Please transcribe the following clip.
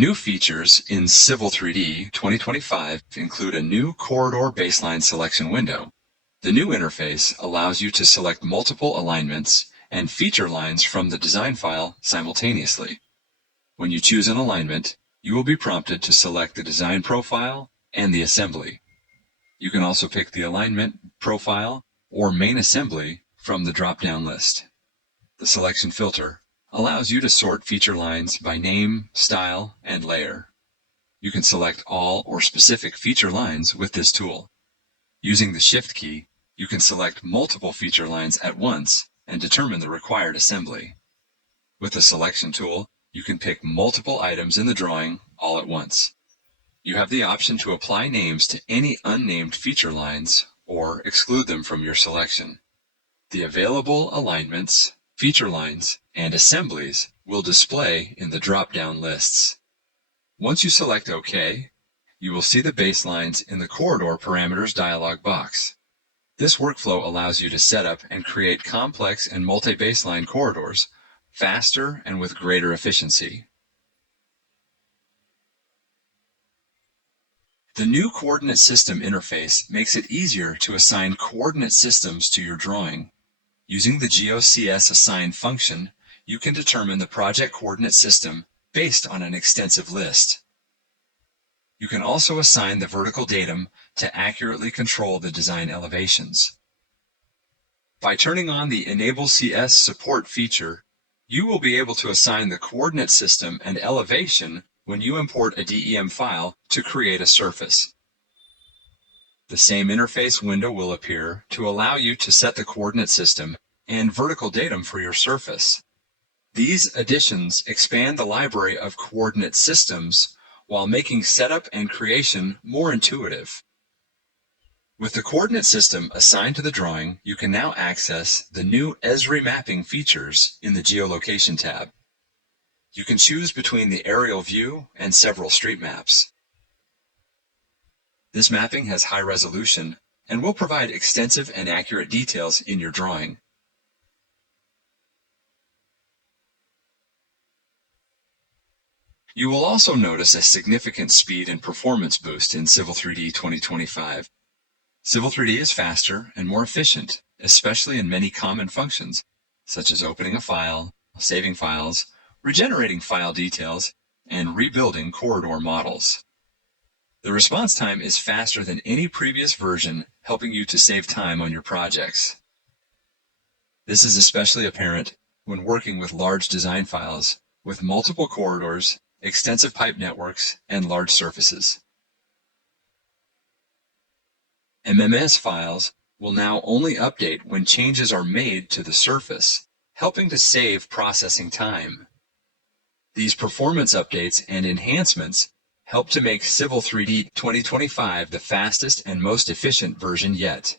New features in Civil 3D 2025 include a new corridor baseline selection window. The new interface allows you to select multiple alignments and feature lines from the design file simultaneously. When you choose an alignment, you will be prompted to select the design profile and the assembly. You can also pick the alignment, profile, or main assembly from the drop-down list. The selection filter allows you to sort feature lines by name, style, and layer. You can select all or specific feature lines with this tool. Using the Shift key, you can select multiple feature lines at once and determine the required assembly. With the selection tool, you can pick multiple items in the drawing all at once. You have the option to apply names to any unnamed feature lines or exclude them from your selection. The available alignments, feature lines, and assemblies will display in the drop-down lists. Once you select OK, you will see the baselines in the Corridor Parameters dialog box. This workflow allows you to set up and create complex and multi-baseline corridors faster and with greater efficiency. The new coordinate system interface makes it easier to assign coordinate systems to your drawing. Using the GeoCS assign function, you can determine the project coordinate system based on an extensive list. You can also assign the vertical datum to accurately control the design elevations. By turning on the Enable CS support feature, you will be able to assign the coordinate system and elevation when you import a DEM file to create a surface. The same interface window will appear to allow you to set the coordinate system and vertical datum for your surface. These additions expand the library of coordinate systems while making setup and creation more intuitive. With the coordinate system assigned to the drawing, you can now access the new Esri mapping features in the Geolocation tab. You can choose between the aerial view and several street maps. This mapping has high resolution and will provide extensive and accurate details in your drawing. You will also notice a significant speed and performance boost in Civil 3D 2025. Civil 3D is faster and more efficient, especially in many common functions, such as opening a file, saving files, regenerating file details, and rebuilding corridor models. The response time is faster than any previous version, helping you to save time on your projects. This is especially apparent when working with large design files with multiple corridors, extensive pipe networks, and large surfaces. MMS files will now only update when changes are made to the surface, helping to save processing time. These performance updates and enhancements help to make Civil 3D 2025 the fastest and most efficient version yet.